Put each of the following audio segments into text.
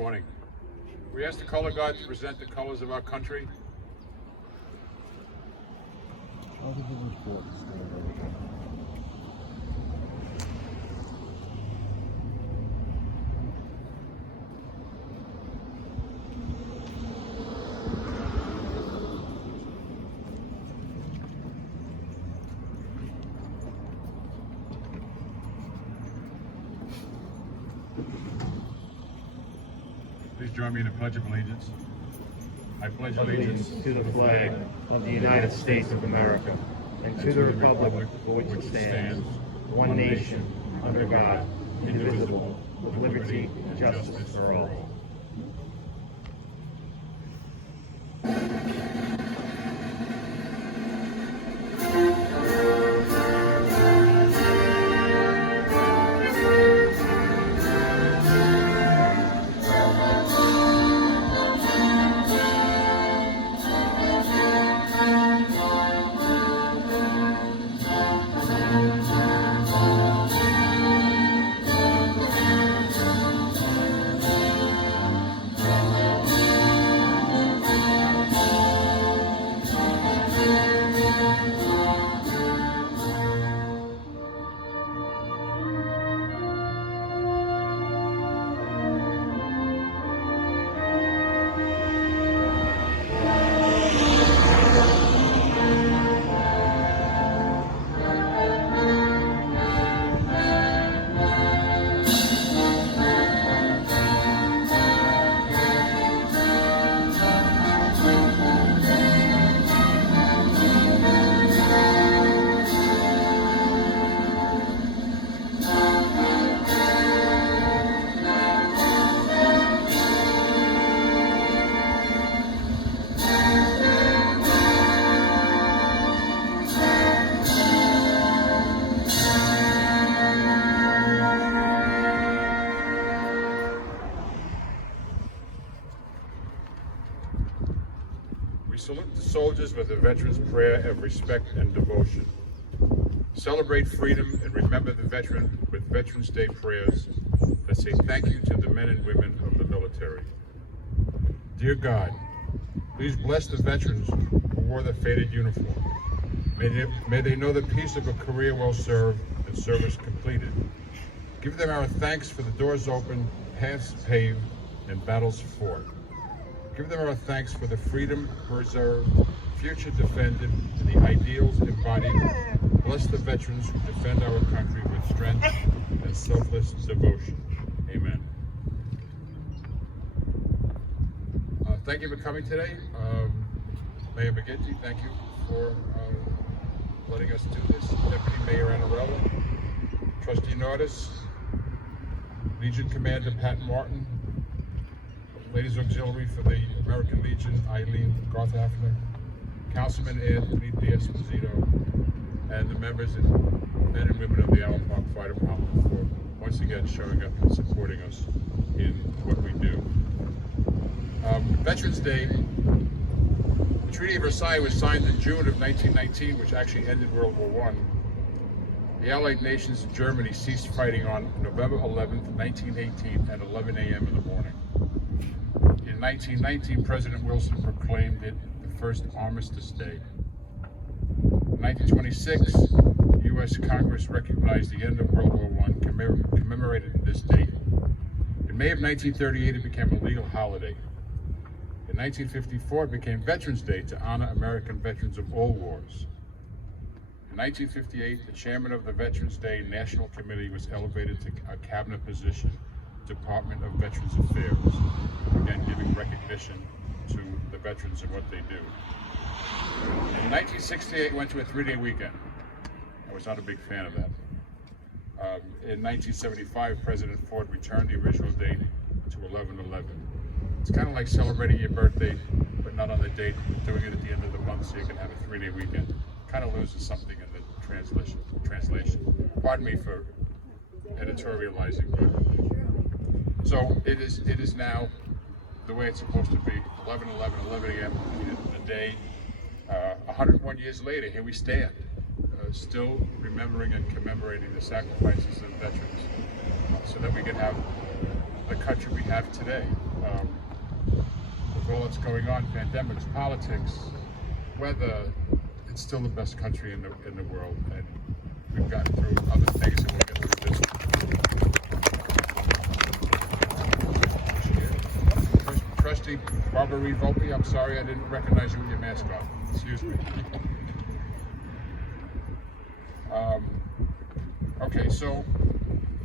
morning. We ask the color guard to present the colors of our country. Please join me in the Pledge of Allegiance. I pledge allegiance to the flag of the United States of America and to the republic for which it stands, one nation, under God, indivisible, with liberty and justice for all. Salute the soldiers with a veteran's prayer of respect and devotion. Celebrate freedom and remember the veteran with Veterans Day prayers that say thank you to the men and women of the military. Dear God, please bless the veterans who wore the faded uniform. May they know the peace of a career well served and service completed. Give them our thanks for the doors open, paths paved, and battles fought. Give them our thanks for the freedom preserved, future defended, and the ideals embodied. Bless the veterans who defend our country with strength and selfless devotion. Amen. Thank you for coming today. Mayor McGinty, thank you for letting us do this. Deputy Mayor Annarella, Trustee Nordis, Legion Commander Pat Martin, Ladies Auxiliary for the American Legion, Eileen Garth-Hafner, Councilman Anthony Esposito, and the members and men and women of the Allen Park Fire Department for once again showing up and supporting us in what we do. Veterans Day, the Treaty of Versailles was signed in June of 1919, which actually ended World War I. The Allied nations and Germany ceased fighting on November 11th, 1918 at 11 a.m. in the morning. In 1919, President Wilson proclaimed it the first Armistice Day. In 1926, the U.S. Congress recognized the end of World War I, commemorated this date. In May of 1938, it became a legal holiday. In 1954, it became Veterans Day to honor American veterans of all wars. In 1958, the chairman of the Veterans Day National Committee was elevated to a cabinet position, Department of Veterans Affairs, again giving recognition to the veterans and what they do. In 1968, went to a 3-day weekend. I was not a big fan of that. In 1975, President Ford returned the original date to 11/11. It's kind of like celebrating your birthday, but not on the date, doing it at the end of the month so you can have a 3-day weekend. Kind of loses something in the translation. Pardon me for editorializing, but so it is now the way it's supposed to be. 11 a.m. the day. 101 years later, here we stand, still remembering and commemorating the sacrifices of veterans, so that we can have the country we have today. with all that's going on, pandemics, politics, weather, it's still the best country in the world, and we've gotten through other things, and we'll get through this. Trustee Barbara Reed Volpe, I'm sorry I didn't recognize you with your mask on. Excuse me. Okay, so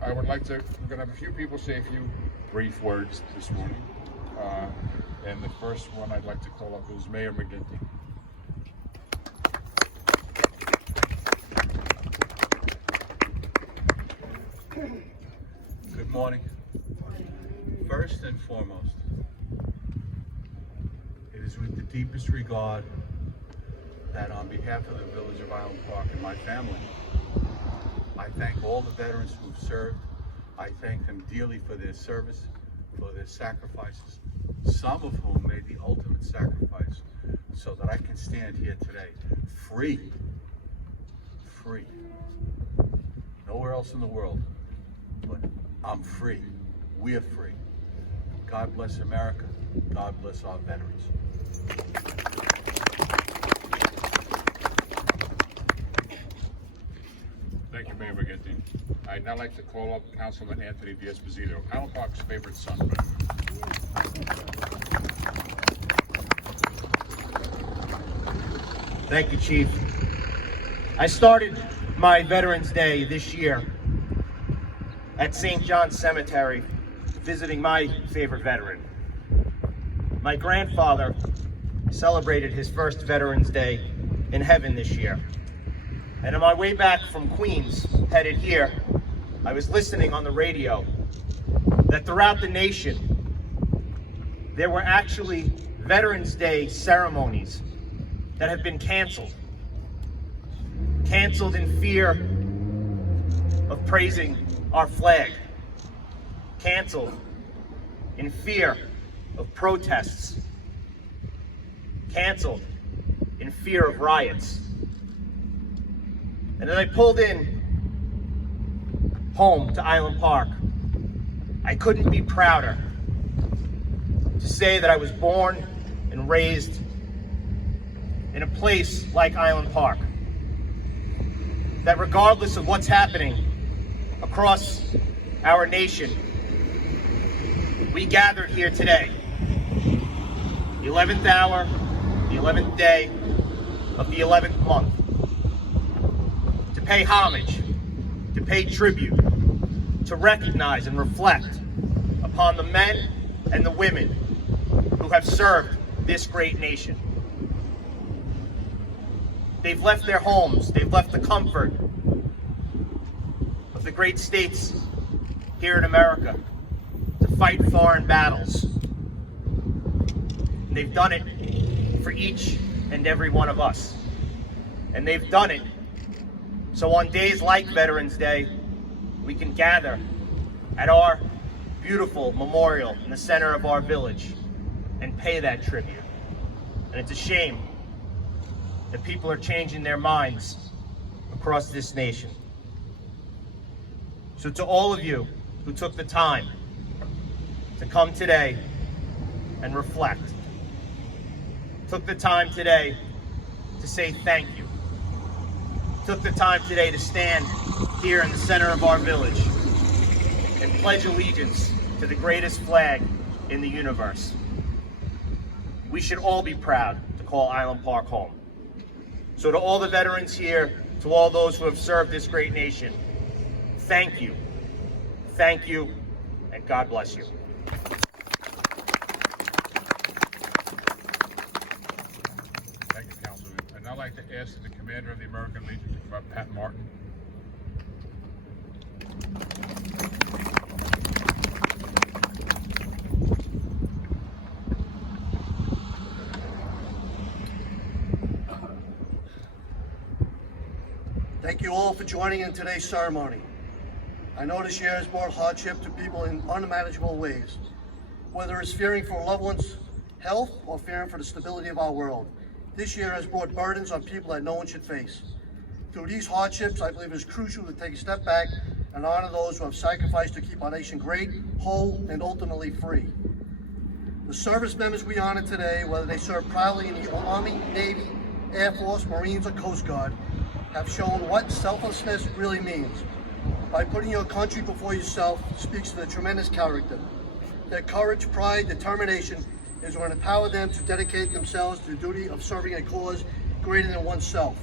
I would like to, we're going to have a few people say a few brief words this morning. And the first one I'd like to call up is Mayor McGinty. Good morning. First and foremost, it is with the deepest regard that on behalf of the Village of Island Park and my family, I thank all the veterans who've served. I thank them dearly for their service, for their sacrifices, some of whom made the ultimate sacrifice so that I can stand here today free. Nowhere else in the world, but I'm free. We're free. God bless America. God bless our veterans. Thank you, Mayor McGinty. I'd now like to call up Councilman Anthony Esposito, Island Park's favorite son. Thank you, Chief. I started my Veterans Day this year at St. John's Cemetery, visiting my favorite veteran. My grandfather celebrated his first Veterans Day in heaven this year. And on my way back from Queens, headed here, I was listening on the radio that throughout the nation, there were actually Veterans Day ceremonies that have been canceled. Canceled in fear of praising our flag. Canceled in fear of protests. Canceled in fear of riots. And as I pulled in home to Island Park, I couldn't be prouder to say that I was born and raised in a place like Island Park. That regardless of what's happening across our nation, we gathered here today, the 11th hour, the 11th day of the 11th month, to pay homage, to pay tribute, to recognize and reflect upon the men and the women who have served this great nation. They've left their homes, they've left the comfort of the great states here in America to fight foreign battles. They've done it for each and every one of us. And they've done it so on days like Veterans Day, we can gather at our beautiful memorial in the center of our village and pay that tribute. And it's a shame that people are changing their minds across this nation. So to all of you who took the time to come today and reflect, took the time today to say thank you, took the time today to stand here in the center of our village and pledge allegiance to the greatest flag in the universe. We should all be proud to call Island Park home. So to all the veterans here, to all those who have served this great nation, thank you, and God bless you. Thank you, Councilman. I'd now like to ask the Commander of the American Legion to come up, Pat Martin. Thank you all for joining in today's ceremony. I know this year has brought hardship to people in unimaginable ways, whether it's fearing for loved ones' health or fearing for the stability of our world. This year has brought burdens on people that no one should face. Through these hardships, I believe it is crucial to take a step back and honor those who have sacrificed to keep our nation great, whole, and ultimately free. The service members we honor today, whether they serve proudly in the Army, Navy, Air Force, Marines, or Coast Guard, have shown what selflessness really means. By putting your country before yourself speaks to their tremendous character. Their courage, pride, determination is what empower them to dedicate themselves to the duty of serving a cause greater than oneself.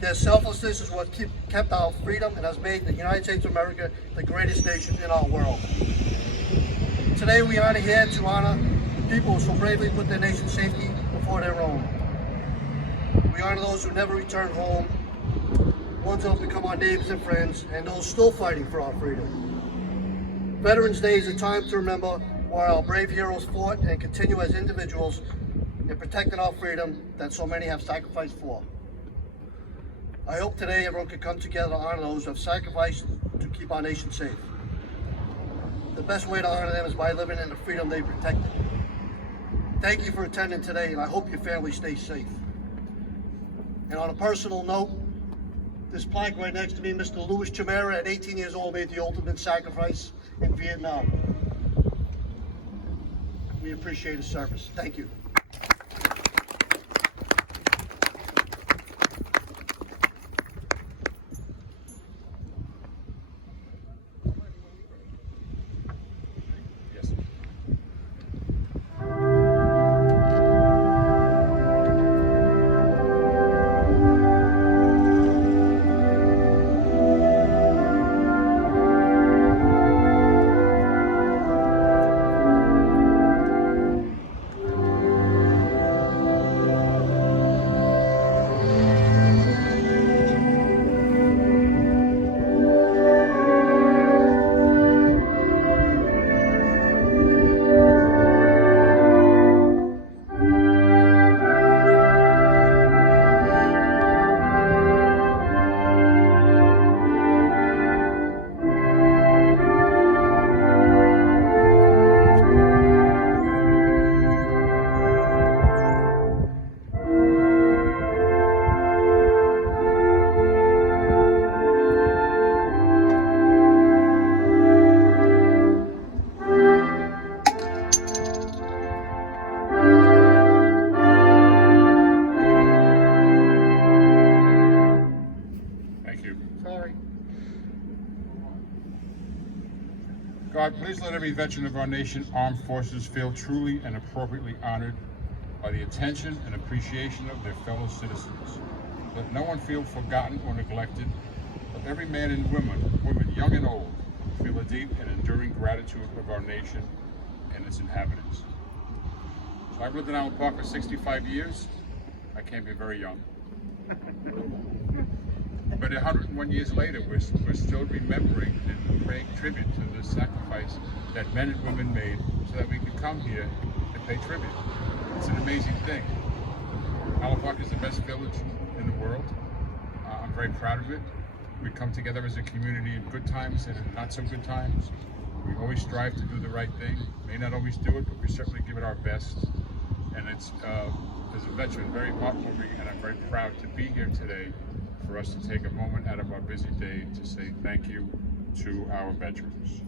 Their selflessness is what kept our freedom and has made the United States of America the greatest nation in our world. Today we are here to honor people who so bravely put their nation's safety before their own. We honor those who never return home, ones who have become our neighbors and friends, and those still fighting for our freedom. Veterans Day is a time to remember why our brave heroes fought and continue as individuals in protecting our freedom that so many have sacrificed for. I hope today everyone can come together to honor those who have sacrificed to keep our nation safe. The best way to honor them is by living in the freedom they protected. Thank you for attending today, and I hope your family stays safe. And on a personal note, this plaque right next to me, Mr. Louis Chimera, at 18 years old, made the ultimate sacrifice in Vietnam. We appreciate his service. Thank you. Yes. God, please let every veteran of our nation, armed forces, feel truly and appropriately honored by the attention and appreciation of their fellow citizens. Let no one feel forgotten or neglected. Let every man and woman, young and old, feel a deep and enduring gratitude of our nation and its inhabitants. So I've lived in Island Park for 65 years. I can't be very young. But 101 years later, we're still remembering and paying tribute to the sacrifice that men and women made so that we could come here and pay tribute. It's an amazing thing. Island Park is the best village in the world. I'm very proud of it. We come together as a community in good times and in not so good times. We always strive to do the right thing. May not always do it, but we certainly give it our best. And it's, as a veteran, very heartwarming, and I'm very proud to be here today for us to take a moment out of our busy day to say thank you to our veterans.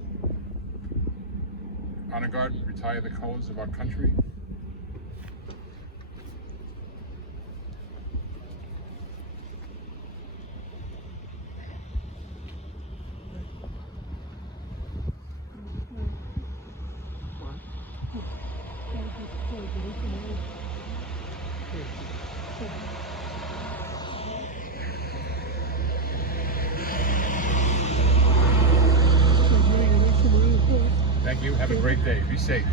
Honor Guard, retire the colors of our country. Thank you. Have a great day. Be safe.